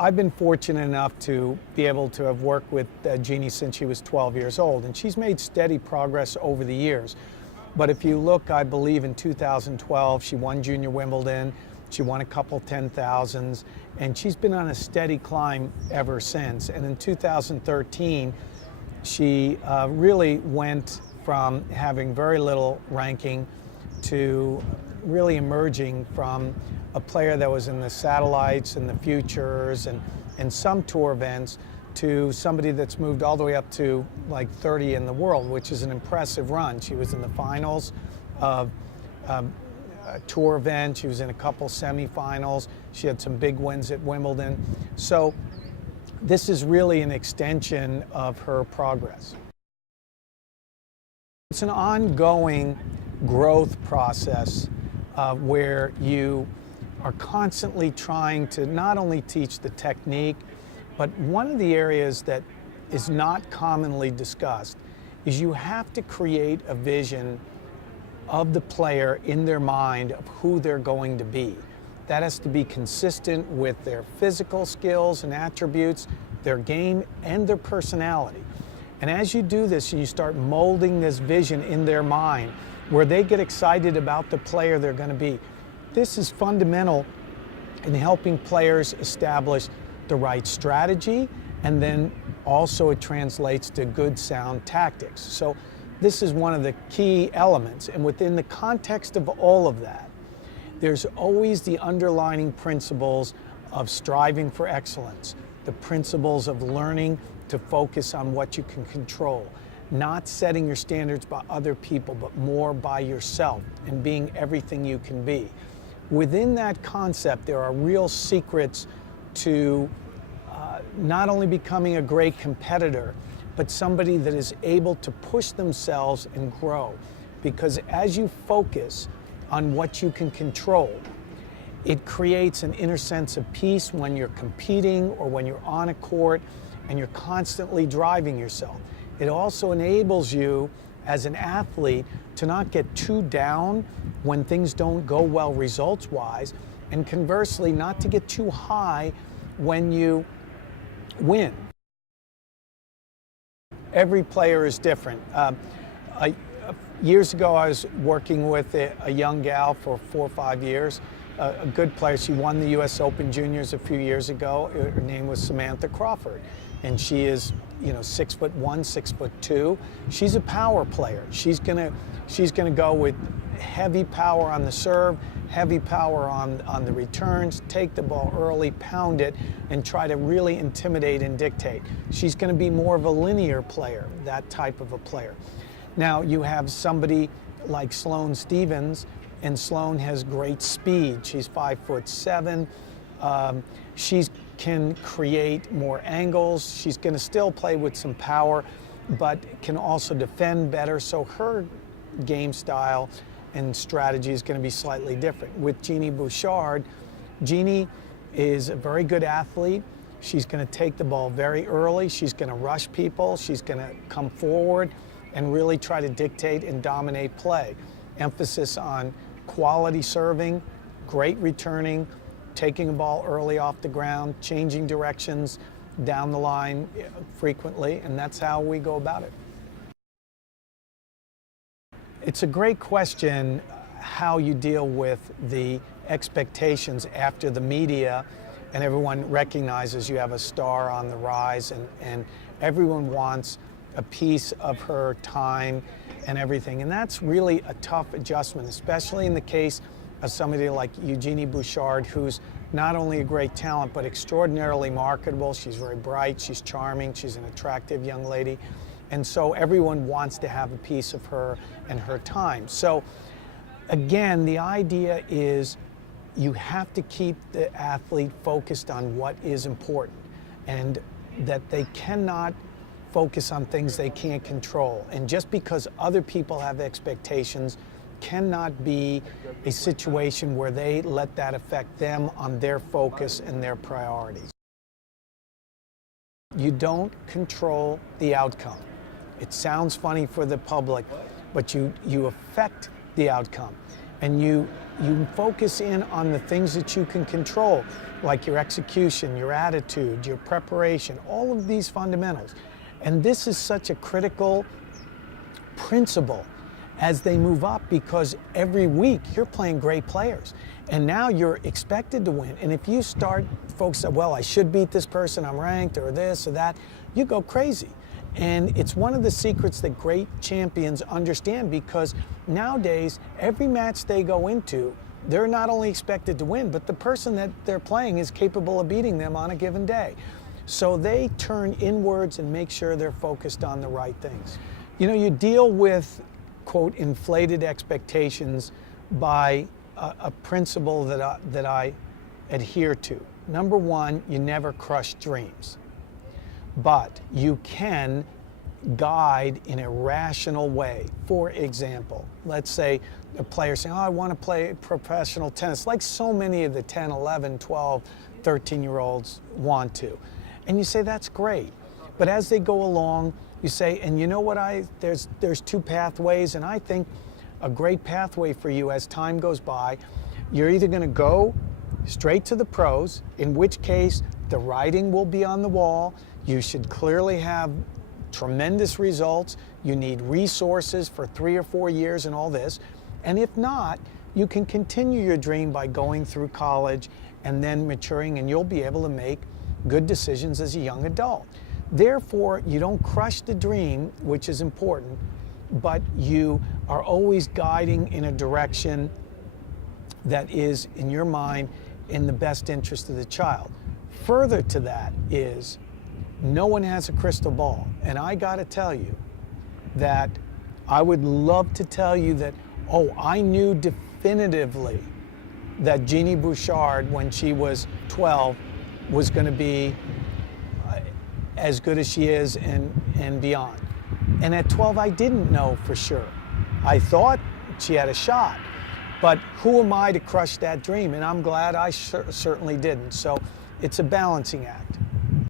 I've been fortunate enough to be able to have worked with Genie since she was 12 years old, and she's made steady progress over the years. But if you look, I believe in 2012, she won Junior Wimbledon, she won a couple 10,000s, and she's been on a steady climb ever since. And in 2013, she really went from having very little ranking to really emerging from a player that was in the satellites and the futures and some tour events to somebody that's moved all the way up to like 30 in the world, which is an impressive run. She was in the finals of a tour event. She was in a couple semifinals. She had some big wins at Wimbledon. So this is really an extension of her progress. It's an ongoing growth process where you are constantly trying to not only teach the technique, but one of the areas that is not commonly discussed is you have to create a vision of the player in their mind of who they're going to be. That has to be consistent with their physical skills and attributes, their game, and their personality. And as you do this and you start molding this vision in their mind where they get excited about the player they're going to be, this is fundamental in helping players establish the right strategy, and then also it translates to good sound tactics. So this is one of the key elements, and within the context of all of that, there's always the underlying principles of striving for excellence, the principles of learning to focus on what you can control, not setting your standards by other people, but more by yourself and being everything you can be. Within that concept, there are real secrets to not only becoming a great competitor, but somebody that is able to push themselves and grow. Because as you focus on what you can control, it creates an inner sense of peace when you're competing or when you're on a court and you're constantly driving yourself. It also enables you as an athlete to not get too down when things don't go well results-wise, and conversely, not to get too high when you win. Every player is different. Years ago, I was working with a young gal for 4 or 5 years, a good player. She won the US Open Juniors a few years ago. Her name was Samantha Crawford, and she is, 6'1", 6'2". She's a power player. She's gonna go with heavy power on the serve, heavy power on the returns, take the ball early, pound it, and try to really intimidate and dictate. She's going to be more of a linear player, that type of a player. Now you have somebody like Sloane Stephens, and Sloane has great speed. She's 5'7". She can create more angles. She's going to still play with some power, but can also defend better. So her game style and strategy is going to be slightly different. With Genie Bouchard, Genie is a very good athlete. She's going to take the ball very early. She's going to rush people. She's going to come forward and really try to dictate and dominate play. Emphasis on quality serving, great returning, taking a ball early off the ground, changing directions down the line frequently, and that's how we go about it. It's a great question how you deal with the expectations after the media and everyone recognizes you have a star on the rise, and everyone wants a piece of her time and everything. And that's really a tough adjustment, especially in the case of somebody like Eugenie Bouchard, who's not only a great talent, but extraordinarily marketable. She's very bright, she's charming, she's an attractive young lady. And so everyone wants to have a piece of her and her time. So again, the idea is you have to keep the athlete focused on what is important, and that they cannot focus on things they can't control. And just because other people have expectations cannot be a situation where they let that affect them on their focus and their priorities. You don't control the outcome. It sounds funny for the public, but you affect the outcome. and you focus in on the things that you can control, like your execution, your attitude, your preparation, all of these fundamentals. And this is such a critical principle as they move up, because every week you're playing great players and now you're expected to win. And if you start focusing, well, I should beat this person, I'm ranked, or this or that, you go crazy. And it's one of the secrets that great champions understand, because nowadays every match they go into, they're not only expected to win, but the person that they're playing is capable of beating them on a given day. So they turn inwards and make sure they're focused on the right things. You know, you deal with, quote, inflated expectations by a principle that I adhere to. Number one, you never crush dreams, but you can guide in a rational way. For example, let's say a player saying, oh, I want to play professional tennis, like so many of the 10, 11, 12, 13-year-olds want to. And you say, that's great. But as they go along, you say, and you know what, there's two pathways, and I think a great pathway for you as time goes by, you're either going to go straight to the pros, in which case the writing will be on the wall, you should clearly have tremendous results, you need resources for 3 or 4 years and all this, and if not, you can continue your dream by going through college and then maturing, and you'll be able to make good decisions as a young adult. Therefore, you don't crush the dream, which is important, but you are always guiding in a direction that is, in your mind, in the best interest of the child. Further to that is, no one has a crystal ball. And I gotta tell you that I would love to tell you that, oh, I knew definitively that Genie Bouchard, when she was 12, was gonna be as good as she is and beyond. And at 12, I didn't know for sure. I thought she had a shot, but who am I to crush that dream? And I'm glad I certainly didn't. So it's a balancing act.